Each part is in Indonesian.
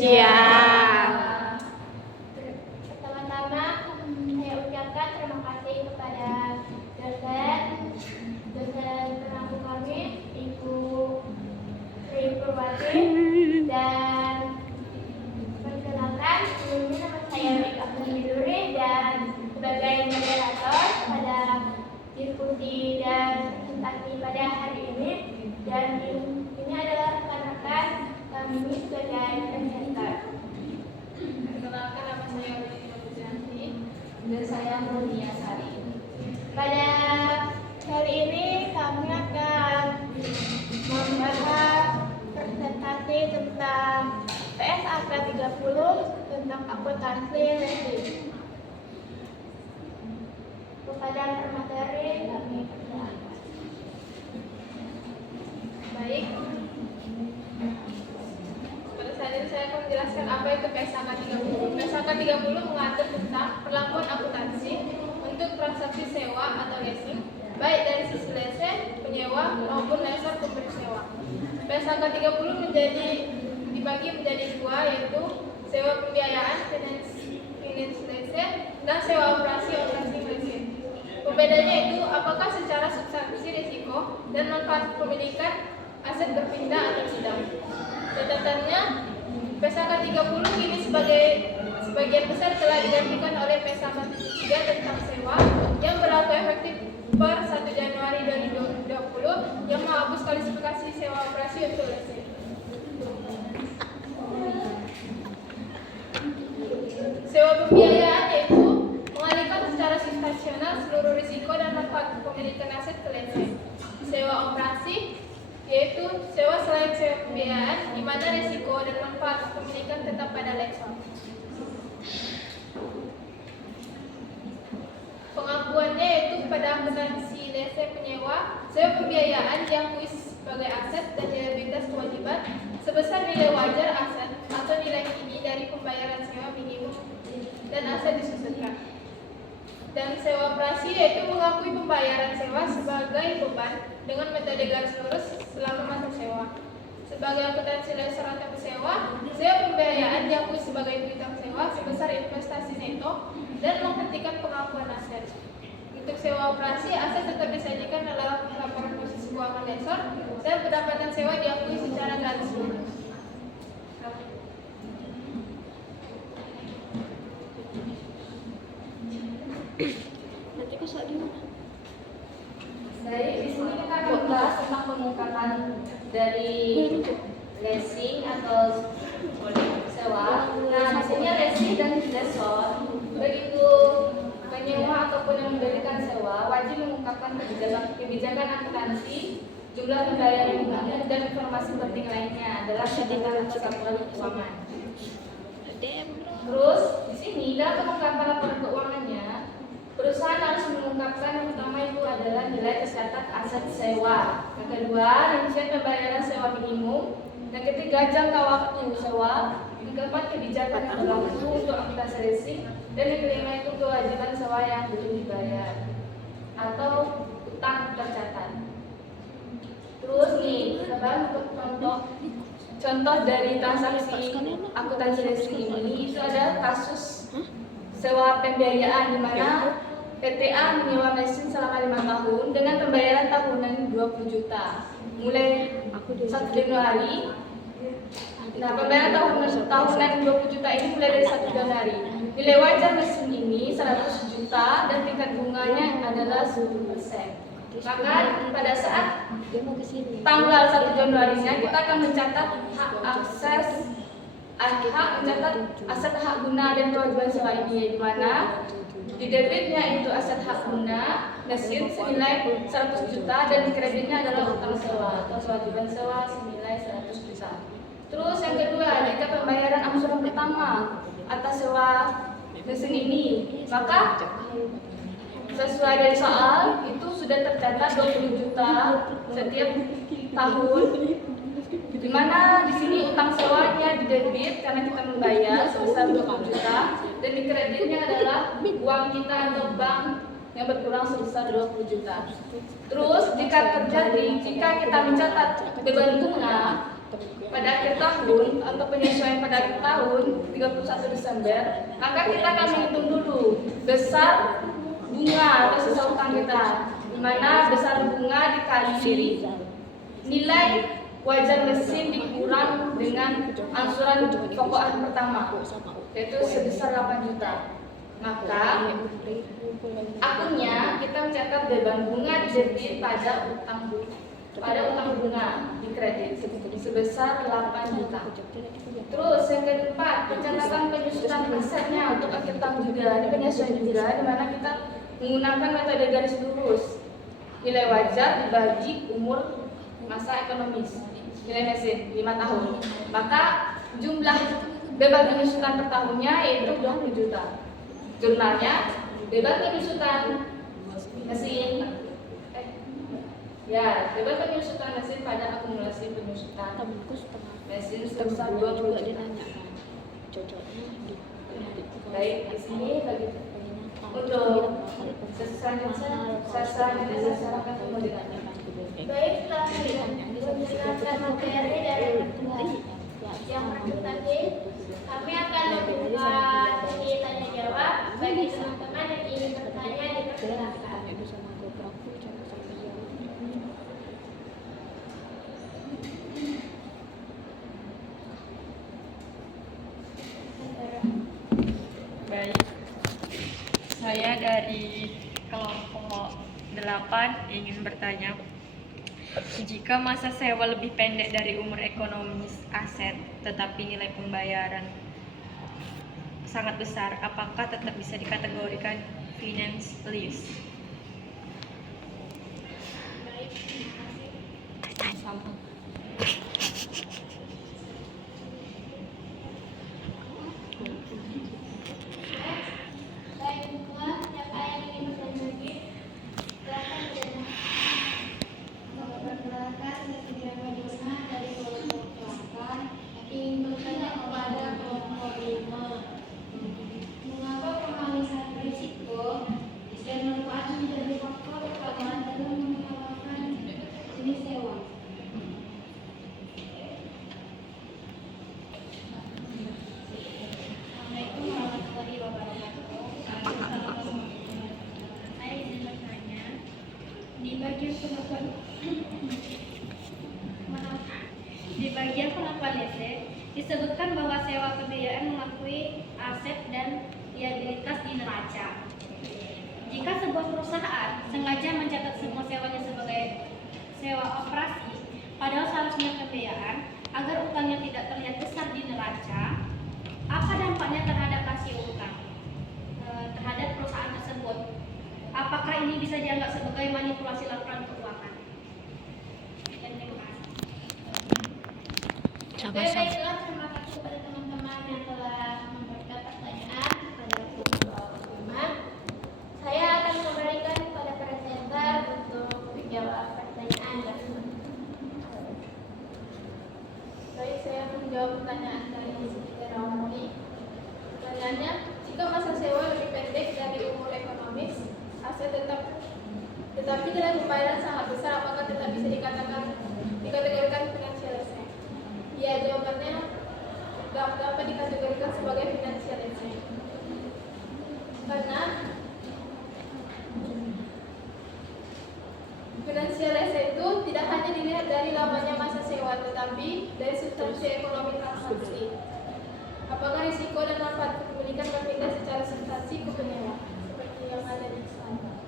Siap. Pertama-tama saya ucapkan terima kasih kepada dosen pengampu kami, Ibu Tri Purwati, dan perkenalkan sebelumnya nama saya Rika Pemiluri dan sebagai moderator pada diskusi dan presentasi pada hari ini, dan ini adalah rekan-rekan kami sebagai presenter. Perkenalkan, nama saya Rika Purwati dan saya Mulia Sari. Pada kali ini kami akan membahas presentasi tentang PSAK 30 tentang akuntansi leasing. Kepada pemateri kami persilakan. Baik. Pada saat ini saya akan menjelaskan apa itu PSAK 30. PSAK 30 mengatur tentang perlakuan akuntansi untuk transaksi sewa atau leasing, baik dari sisi lessee, penyewa maupun lessor pemberi sewa. PSAK 30 dibagi menjadi dua, yaitu sewa pembiayaan finance leasing dan sewa operasi leasing. Pembedanya itu apakah secara substansi risiko dan manfaat kepemilikan aset berpindah atau tidak. Catatannya, PSAK 30 kini sebagian besar telah digantikan oleh PSAK 3 tentang sewa yang berlaku efektif per 1 Januari 2020 yang menghapus klasifikasi sewa operasi untuk leasing. Sewa pembiayaan yaitu mengalihkan secara situasional seluruh risiko dan manfaat kepemilikan aset ke lessee. Sewa operasi yaitu sewa selain sewa pembiayaan di mana risiko dan manfaat kepemilikan tetap pada lessor. Pengakuannya yaitu pada akuntansi lessee penyewa, sewa pembiayaan diakui sebagai aset dan liabilitas kewajiban sebesar nilai wajar aset atau nilai kini dari pembayaran sewa minimum dan aset disusutkan. Dan sewa operasi yaitu mengakui pembayaran sewa sebagai beban dengan metode garis lurus selama masa sewa. Sebagai akuntansi lessor atau pesewa, sewa pembiayaan diakui sebagai piutang sewa sebesar investasi neto dan menghentikan pengakuan aset. Untuk sewa operasi, aset tetap disajikan dalam laporan posisi keuangan lessor dan pendapatan sewa diakui secara garis lurus. Nanti bisa di mana? Baik, di sini kita akan membahas tentang pengungkapan dari leasing atau sewa. Nah, hasilnya leasing dan lessor, begitu penyewa ataupun yang memberikan sewa wajib mengungkapkan kebijakan akuntansi, jumlah pembayaran yang dibangun dan informasi penting lainnya adalah catatan laporan keuangan. Terus di sini dalam pengungkapan laporan keuangannya, perusahaan harus mengungkapkan yang pertama itu adalah nilai tercatat aset sewa, yang kedua rincian pembayaran sewa minimum, yang ketiga jangka waktu sewa, yang keempat kebijakan yang berlaku untuk akuntansi leasing, dan yang kelima itu kewajiban sewa yang belum dibayar atau utang tercatat. Terus nih, untuk contoh dari transaksi akuntansi leasing ini itu ada kasus sewa pembiayaan di mana PTA menyewa mesin selama 5 tahun dengan pembayaran tahunan 20 juta mulai 1 Januari. Nah, pembayaran tahunan 20 juta ini mulai dari 1 Januari. Nilai wajar mesin ini 100 juta dan tingkat bunganya adalah 10%. Maka pada saat tanggal 1 Januari-nya kita akan mencatat mencatat aset hak guna dan kewajiban sewa ini, di mana di debitnya itu aset hak guna mesin senilai 100 juta dan di kreditnya adalah utang sewa atau kewajiban sewa senilai 100 juta. Terus yang kedua, jika pembayaran angsuran pertama atas sewa mesin ini, maka sesuai dari soal itu sudah tercatat 20 juta setiap tahun, di mana di sini utang sewanya di debit karena kita membayar sebesar 20 juta dan di kreditnya adalah uang kita atau bank yang berkurang sebesar 20 juta. Terus jika kita mencatat beban bunga pada akhir tahun atau penyesuaian pada akhir tahun 31 Desember, maka kita akan menghitung dulu besar bunga atau sisa utang kita, di mana besar bunga dikali nilai wajar mesin dikurang dengan angsuran pokokan pertama, yaitu sebesar 8 juta. Maka akunnya kita mencatat beban bunga didebit pada utang bunga di kredit sebesar 8 juta. Terus yang keempat, pencatatan penyusutan asetnya untuk akhir tahun juga. Ini penyesuaian juga, di mana kita menggunakan metode garis lurus. Nilai wajar dibagi umur masa ekonomis, nilai mesin 5 tahun. Maka jumlah beban penyusutan per tahunnya yaitu 20 juta. Jurnalnya beban penyusutan mesin beban penyusutan mesin pada akumulasi penyusutan mesin sebesar 20 juta. Baik, di sini bagi untuk selanjutnya saya serahkan ke moderator. Baiklah, menjelaskan materi dari yang tadi, kami akan membuka sesi tanya jawab bagi teman-teman yang ingin bertanya dipersilakan. Baik, saya dari kelompok 8 ingin bertanya, jika masa sewa lebih pendek dari umur ekonomis aset tetapi nilai pembayaran sangat besar, apakah tetap bisa dikategorikan finance lease? Di bagian pengakuan lese disebutkan bahwa sewa pembiayaan mengakui aset dan liabilitas di neraca. Jika sebuah perusahaan sengaja mencatat semua sewanya sebagai sewa operasi, padahal seharusnya pembiayaan agar utangnya tidak terlihat besar di neraca, apa dampaknya terhadap rasio utang terhadap perusahaan tersebut? Apakah ini bisa dianggap sebagai manipulasi laporan keuangan? Baiklah, terima kasih kepada teman-teman yang telah memberikan pertanyaan kepada kelompok 5. Saya akan kembalikan kepada presenter untuk menjawab pertanyaan tersebut. Baik, saya menjawab pertanyaan dari Rawani. Pertanyaannya, jika masa sewa lebih pendek dari umur ekonomis, aset tetapi nilai pembayaran sangat besar, apakah tetap bisa dikategorikan financial asset? Ya, jawabannya dapat dikategorikan sebagai financial asset. Karena financial asset itu tidak hanya dilihat dari lamanya masa sewa, tetapi dari substansi ekonomi transaksi. Apakah risiko dan manfaat kepemilikan berpindah secara substansi ke penyewa, seperti yang ada di sana.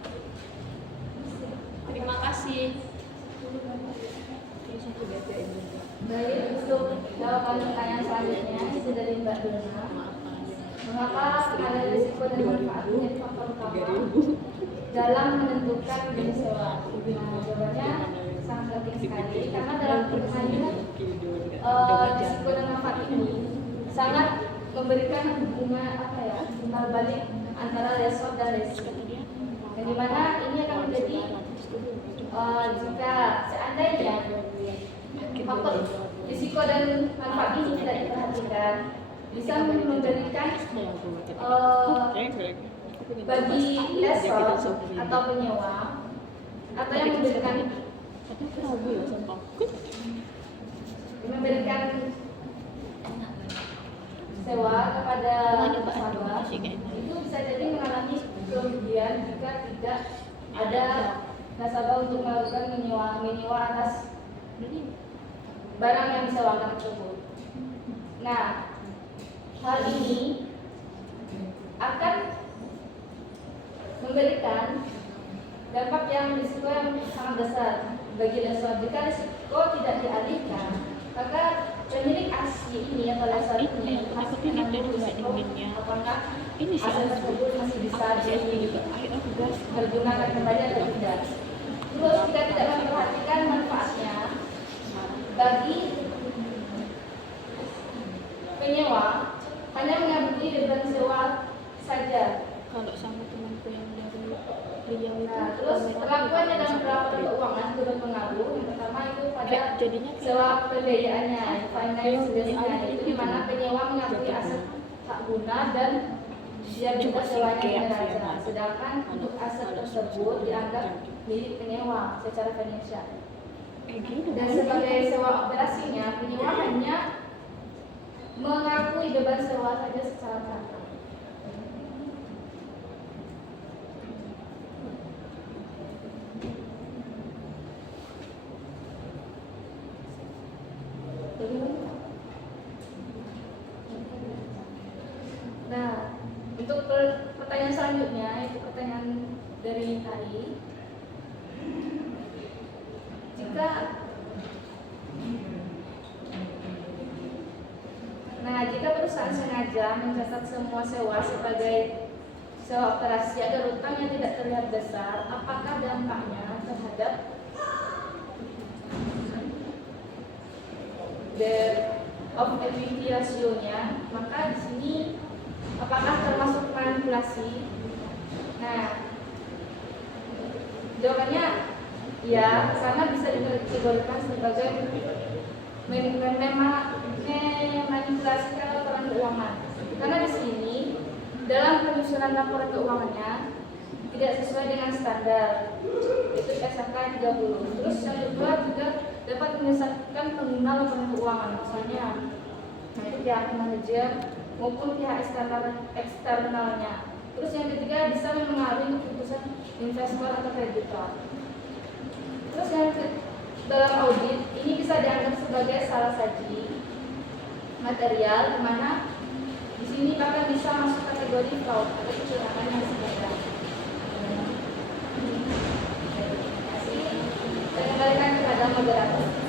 Terima kasih. Baik, untuk jawaban pertanyaan selanjutnya itu dari Mbak Dona. Mengapa ada risiko dan manfaat menjadi faktor utama dalam menentukan jenis sewa? Nah, jawabannya sangat penting sekali karena dalam pertanyaan risiko dan manfaat ini sangat memberikan hubungan timbal balik antara lesor dan resiko. Dan dimana ini akan menjadi jika seandainya faktor risiko dan manfaat ini tidak diperhatikan, bisa memberikan bagi lesor atau penyewa atau yang memberikan kepada nasabah itu bisa jadi mengalami kerugian jika tidak ada nasabah untuk melakukan menyewa atas barang yang disewakan tersebut. Nah, hal ini akan memberikan dampak yang risiko yang sangat besar bagi lessor. Jika risiko tidak dialihkan, maka pemilik asli ini atau lessor ini masih menanggung risiko apakah aset tersebut masih bisa digunakan kembali atau tidak. Terus jika tidak memperhatikan manfaatnya bagi penyewa, hanya mengambil beban sewa saja. Kalau sama temanku yang dari Riau itu, Nah, terus perlakuannya dalam pelaporan keuangan itu berpengaruh. Yang pertama itu pada sewa pembiayaannya, finance biasanya itu di mana penyewa mengakui aset tak guna dan siap sewanya neraca. Sedangkan untuk aset tersebut dianggap milik penyewa secara finansial. Dan sebagai sewa operasinya, penyewa hanya mengakui beban sewa saja secara kata. Nah, untuk pertanyaan selanjutnya itu pertanyaan dari KAI. Jika perusahaan sengaja mencatat semua sewa sebagai sewa operasi agar utang yang tidak terlihat besar, apakah dampaknya terhadap debt of equity ratio-nya? Maka di sini apakah termasuk manipulasi? Nah, jawabannya ya, karena bisa dikategorikan sebagai memanipulasikan laporan keuangan. Karena di sini dalam penyusunan laporan keuangannya tidak sesuai dengan standar, itu SHK 30. Terus yang kedua juga dapat menyesatkan pengguna laporan keuangan, misalnya itu pihak manajer maupun pihak eksternalnya. Terus yang ketiga bisa mempengaruhi keputusan investor atau kreditor. Terus yang dalam audit ini bisa dianggap sebagai salah saji material, di mana di sini bahkan bisa masuk kategori fraud atau kecurangan yang sengaja. Terima kasih. Saya kembalikan kepada moderator.